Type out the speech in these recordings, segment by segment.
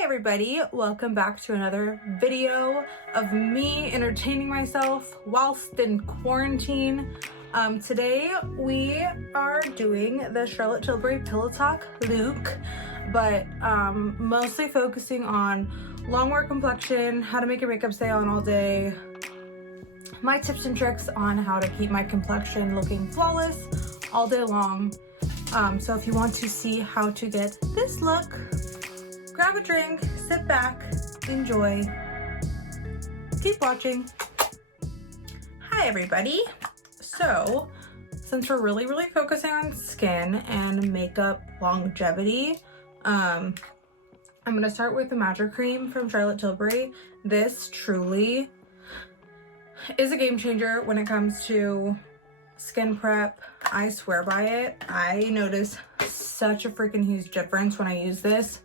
Hi everybody, welcome back to another video of me entertaining myself whilst in quarantine. Today we are doing the Charlotte Tilbury Pillow Talk look, but mostly focusing on long wear complexion, how to make your makeup stay on all day, my tips and tricks on how to keep my complexion looking flawless all day long. So if you want to see how to get this look, grab a drink, sit back, enjoy, keep watching. Hi everybody. So since we're really focusing on skin and makeup longevity, I'm gonna start with the Magic Cream from Charlotte Tilbury. This truly is a game changer when it comes to skin prep. I swear by it. I notice such a freaking huge difference when I use this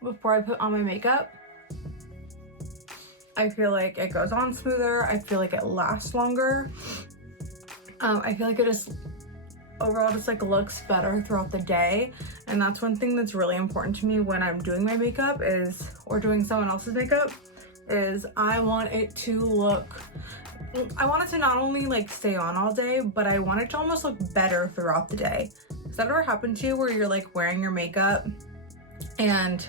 before I put on my makeup. I feel like it goes on smoother. I feel like it lasts longer. I feel like it just overall just like looks better throughout the day. And that's one thing that's really important to me when I'm doing my makeup or doing someone else's makeup is I want it to not only like stay on all day, but I want it to almost look better throughout the day. Has that ever happened to you where you're like wearing your makeup and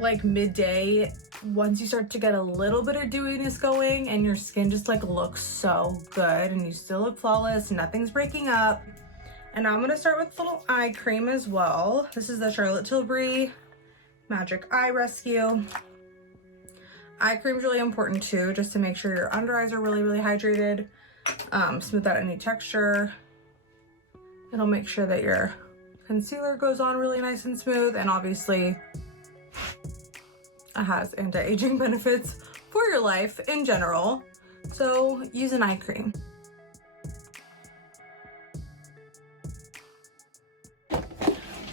like midday, once you start to get a little bit of dewiness going and your skin just like looks so good and you still look flawless, nothing's breaking up? And now I'm gonna start with a little eye cream as well. This is the Charlotte Tilbury Magic Eye Rescue. Eye cream is really important too, just to make sure your under eyes are really hydrated, smooth out any texture. It'll make sure that your concealer goes on really nice and smooth, and obviously it has anti-aging benefits for your life in general. So use an eye cream.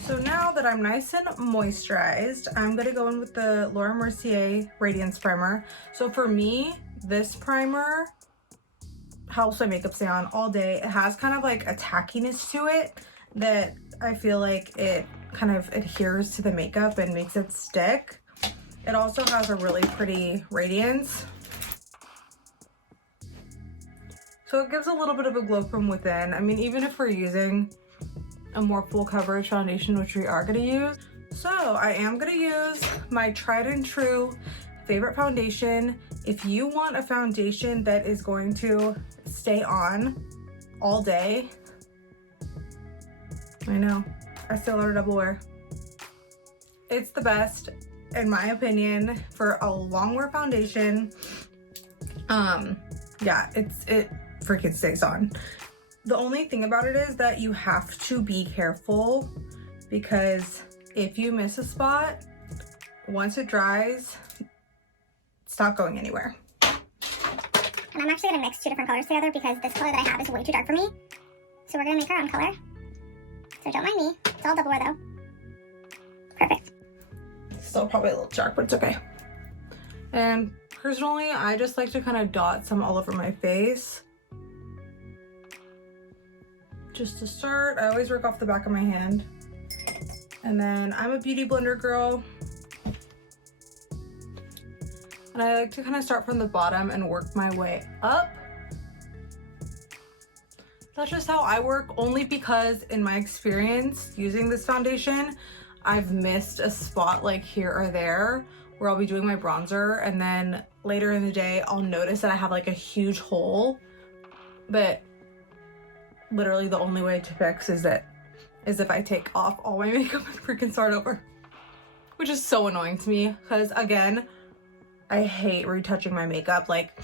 So now that I'm nice and moisturized, I'm gonna go in with the Laura Mercier Radiance Primer. So for me, this primer helps my makeup stay on all day. It has kind of like a tackiness to it that I feel like it kind of adheres to the makeup and makes it stick. It also has a really pretty radiance. So it gives a little bit of a glow from within. I mean, even if we're using a more full coverage foundation, which we are gonna use. So I am gonna use my tried and true favorite foundation. If you want a foundation that is going to stay on all day, I know, I still are double wear. It's the best, in my opinion, for a long wear foundation. Yeah, it freaking stays on. The only thing about it is that you have to be careful, because if you miss a spot, once it dries, it's not going anywhere. And I'm actually gonna mix two different colors together because this color that I have is way too dark for me. So we're gonna make our own color. So don't mind me. It's all double wear though. Perfect. Still probably a little dark, but it's okay. And personally, I just like to kind of dot some all over my face. Just to start, I always work off the back of my hand. And then I'm a beauty blender girl. And I like to kind of start from the bottom and work my way up. That's just how I work, only because in my experience using this foundation, I've missed a spot like here or there where I'll be doing my bronzer, and then later in the day, I'll notice that I have like a huge hole. But literally the only way to fix is if I take off all my makeup and freaking start over, which is so annoying to me, because again, I hate retouching my makeup. Like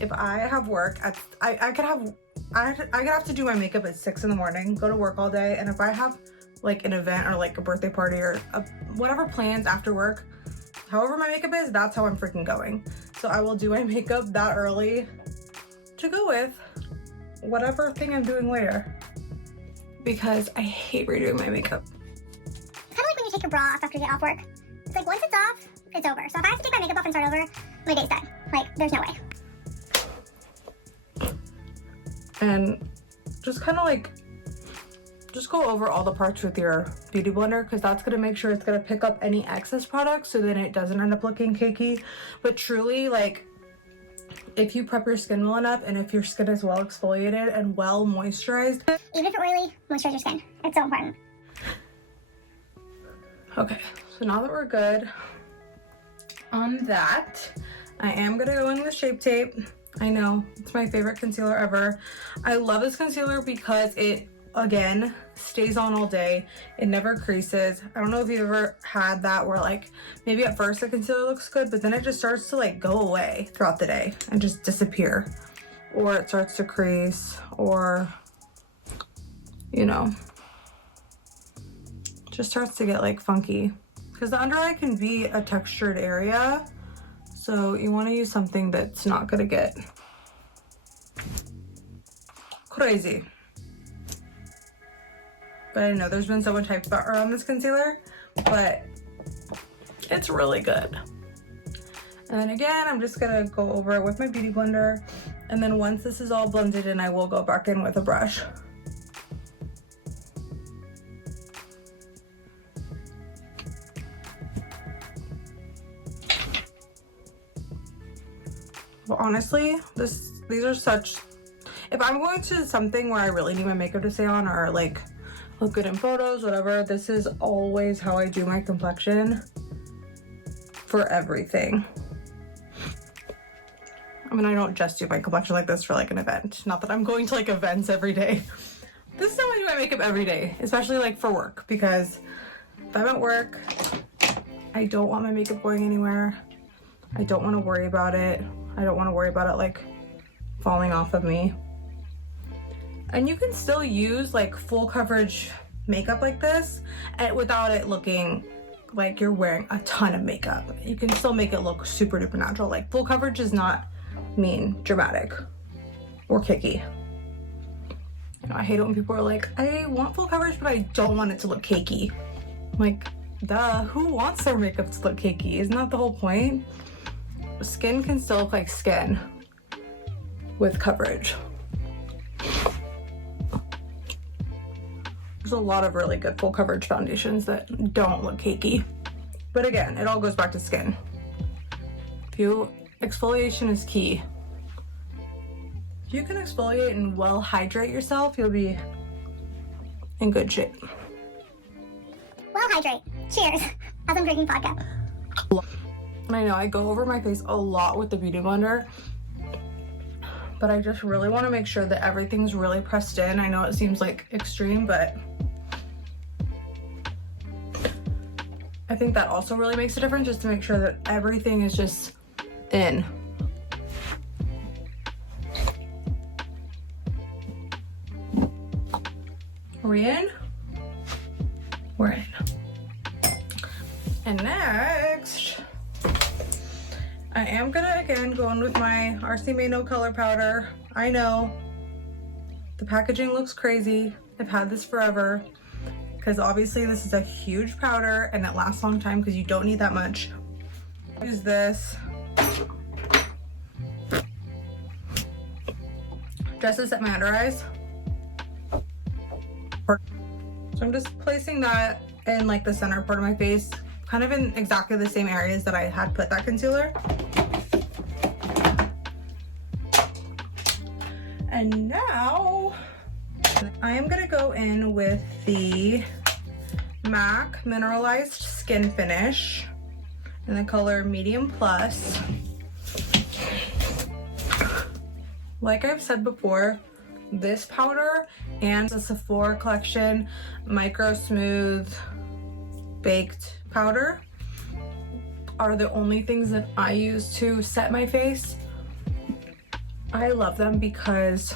if I have work at, I could have to do my makeup at 6 in the morning, go to work all day, and if I have like an event or like a birthday party or whatever plans after work, however my makeup is, that's how I'm freaking going. So I will do my makeup that early to go with whatever thing I'm doing later, because I hate redoing my makeup. It's kind of like when you take your bra off after you get off work. It's like once it's off, it's over. So if I have to take my makeup off and start over, my day's done. Like, there's no way. And just kind of like just go over all the parts with your beauty blender, because that's going to make sure it's going to pick up any excess product so then it doesn't end up looking cakey. But truly, like, if you prep your skin well enough and if your skin is well exfoliated and well moisturized, even if it's oily, moisturize your skin. It's so important. Okay, so now that we're good on that, I am gonna go in with Shape Tape. I know, it's my favorite concealer ever. I love this concealer because it, again, stays on all day. It never creases. I don't know if you've ever had that where, like, maybe at first the concealer looks good, but then it just starts to, like, go away throughout the day and just disappear. Or it starts to crease, or, you know, just starts to get, like, funky. Because the under eye can be a textured area, so you want to use something that's not gonna get crazy. But I know there's been so much hype around this concealer, but it's really good. And then again, I'm just gonna go over it with my beauty blender. And then once this is all blended in, I will go back in with a brush. But honestly, these are such, if I'm going to something where I really need my makeup to stay on or like look good in photos, whatever, this is always how I do my complexion for everything. I mean, I don't just do my complexion like this for like an event. Not that I'm going to like events every day. This is how I do my makeup every day, especially like for work, because if I'm at work, I don't want my makeup going anywhere. I don't want to worry about it. I don't want to worry about it like falling off of me. And you can still use like full coverage makeup like this and without it looking like you're wearing a ton of makeup. You can still make it look super duper natural. Like, full coverage does not mean dramatic or kicky. You know, I hate it when people are like, I want full coverage, but I don't want it to look cakey. I'm like, duh, who wants their makeup to look cakey? Isn't that the whole point? Skin can still look like skin with coverage. There's a lot of really good full coverage foundations that don't look cakey. But again, it all goes back to skin. Exfoliation is key. If you can exfoliate and well hydrate yourself, you'll be in good shape. Well hydrate. Cheers. As I'm drinking vodka. And I know I go over my face a lot with the beauty blender, but I just really want to make sure that everything's really pressed in. I know it seems like extreme, but I think that also really makes a difference, just to make sure that everything is just in. Are we in? We're in. And next, I am gonna again go in with my RC May No Color Powder. I know the packaging looks crazy. I've had this forever because obviously this is a huge powder and it lasts a long time because you don't need that much. Use this just to set my under eyes. So I'm just placing that in like the center part of my face, kind of in exactly the same areas that I had put that concealer. And now I am gonna go in with the MAC Mineralized Skin Finish in the color Medium Plus. Like I've said before, this powder and the Sephora Collection Micro Smooth Baked Powder are the only things that I use to set my face. I love them because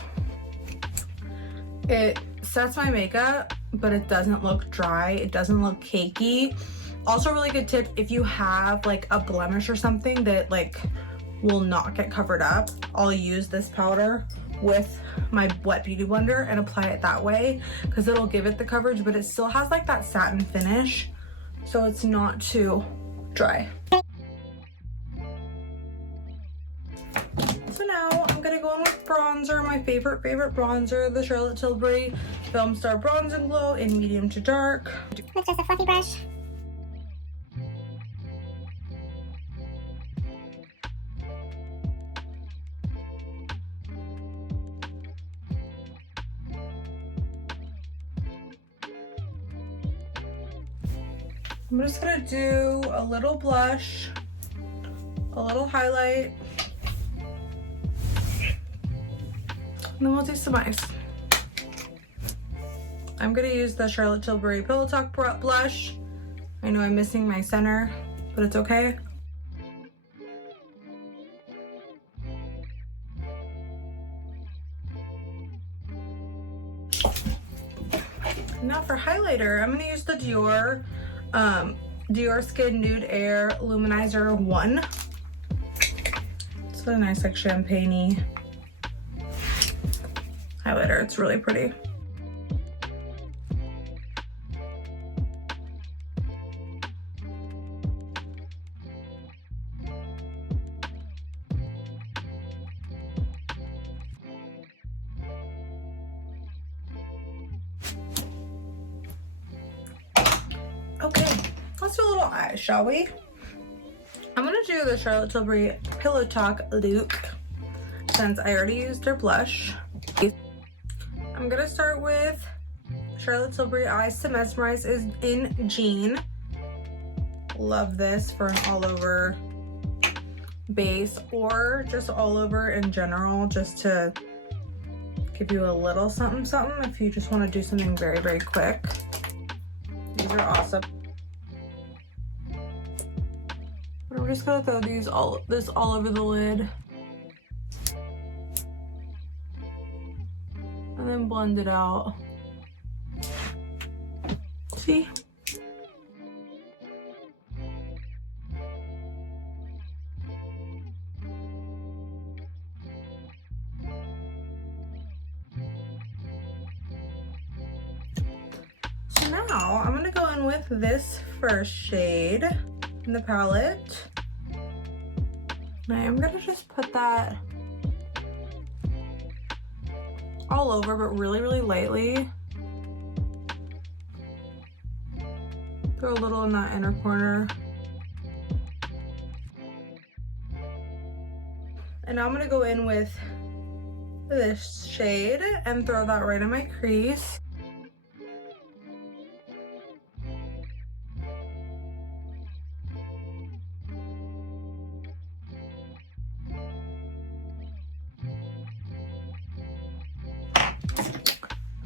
it sets my makeup, but it doesn't look dry. It doesn't look cakey. Also, really good tip, if you have like a blemish or something that like will not get covered up, I'll use this powder with my wet beauty blender and apply it that way because it'll give it the coverage, but it still has like that satin finish, so it's not too dry. So now I'm gonna go in with bronzer, my favorite bronzer, the Charlotte Tilbury Film Star Bronze and Glow in medium to dark. With just a fluffy brush. I'm just gonna do a little blush, a little highlight, and then we'll do some eyes. I'm gonna use the Charlotte Tilbury Pillow Talk blush. I know I'm missing my center, but it's okay. Now for highlighter, I'm gonna use the Dior Skin Nude Air Luminizer 1. It's a nice like champagne-y highlighter. It's really pretty. Okay, let's do a little eyes, shall we? I'm gonna do the Charlotte Tilbury Pillow Talk look since I already used her blush. I'm gonna start with Charlotte Tilbury Eyes to Mesmerize is in Jean. Love this for an all over base or just all over in general, just to give you a little something something if you just want to do something very, very quick. These are awesome. But I'm just gonna throw this all over the lid. And then blend it out. See? So now I'm gonna go in with this first shade in the palette. And I am gonna just put that all over, but really, really lightly. Throw a little in that inner corner. And now I'm gonna go in with this shade and throw that right in my crease.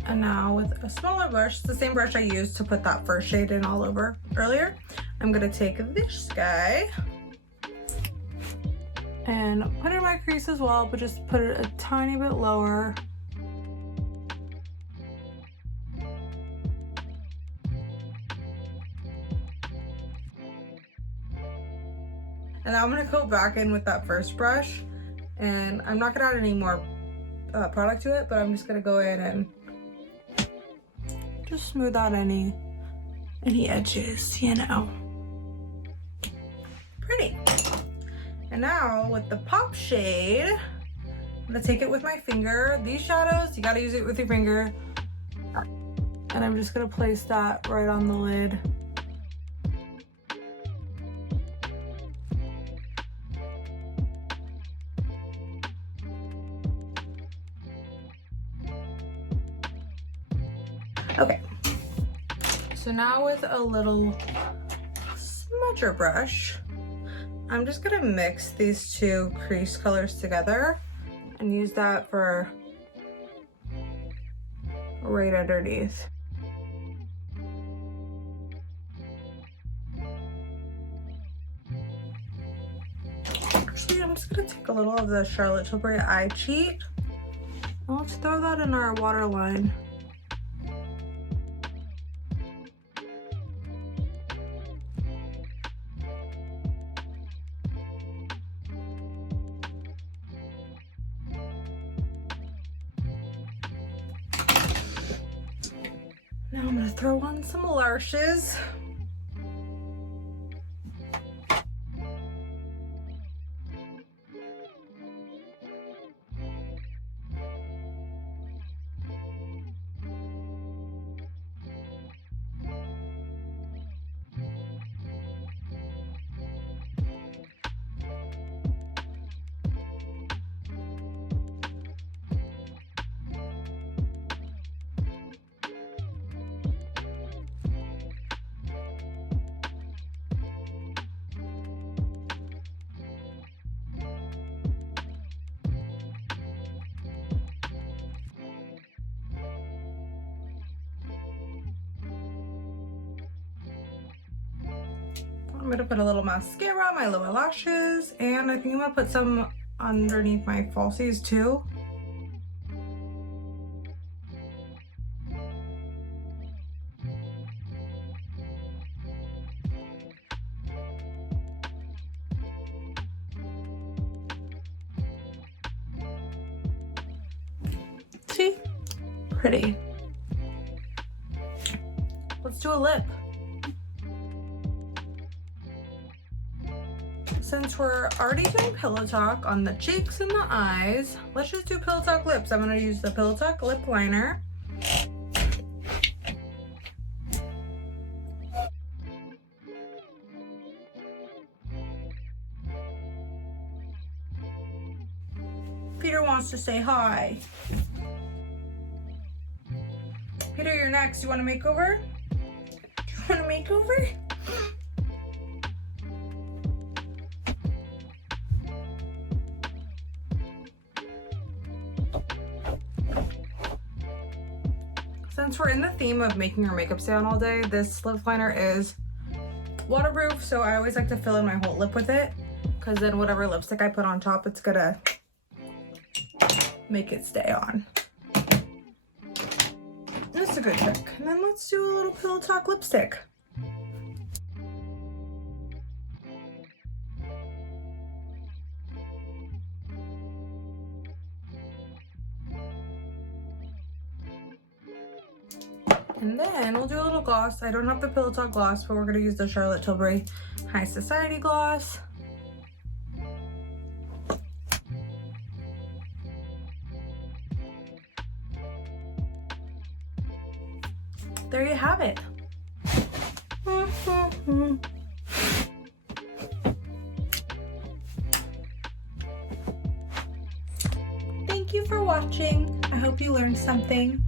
And now with a smaller brush, the same brush I used to put that first shade in all over earlier, I'm gonna take this guy and put it in my crease as well, but just put it a tiny bit lower. And now I'm gonna go back in with that first brush, and I'm not gonna add any more product to it, but I'm just gonna go in and just smooth out any edges, you know. Pretty. And now with the pop shade, I'm gonna take it with my finger. These shadows, you gotta use it with your finger. And I'm just gonna place that right on the lid. Okay, so now with a little smudger brush, I'm just gonna mix these two crease colors together and use that for right underneath. Actually, I'm just gonna take a little of the Charlotte Tilbury Eye Cheat and let's throw that in our waterline. Now I'm gonna throw on some lashes. gonna put a little mascara on my lower lashes, and I think I'm gonna put some underneath my falsies too. See? Pretty. Let's do a lip. Since we're already doing Pillow Talk on the cheeks and the eyes, let's just do Pillow Talk lips. I'm gonna use the Pillow Talk lip liner. Peter wants to say hi. Peter, you're next. You want a makeover? Do you want a makeover? Since we're in the theme of making our makeup stay on all day, this lip liner is waterproof, so I always like to fill in my whole lip with it, because then whatever lipstick I put on top, it's gonna make it stay on. That's a good trick. And then let's do a little Pillow Talk lipstick. And then we'll do a little gloss. I don't have the Pillow Talk gloss, but we're gonna use the Charlotte Tilbury High Society gloss. There you have it. Thank you for watching. I hope you learned something.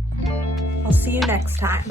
I'll see you next time.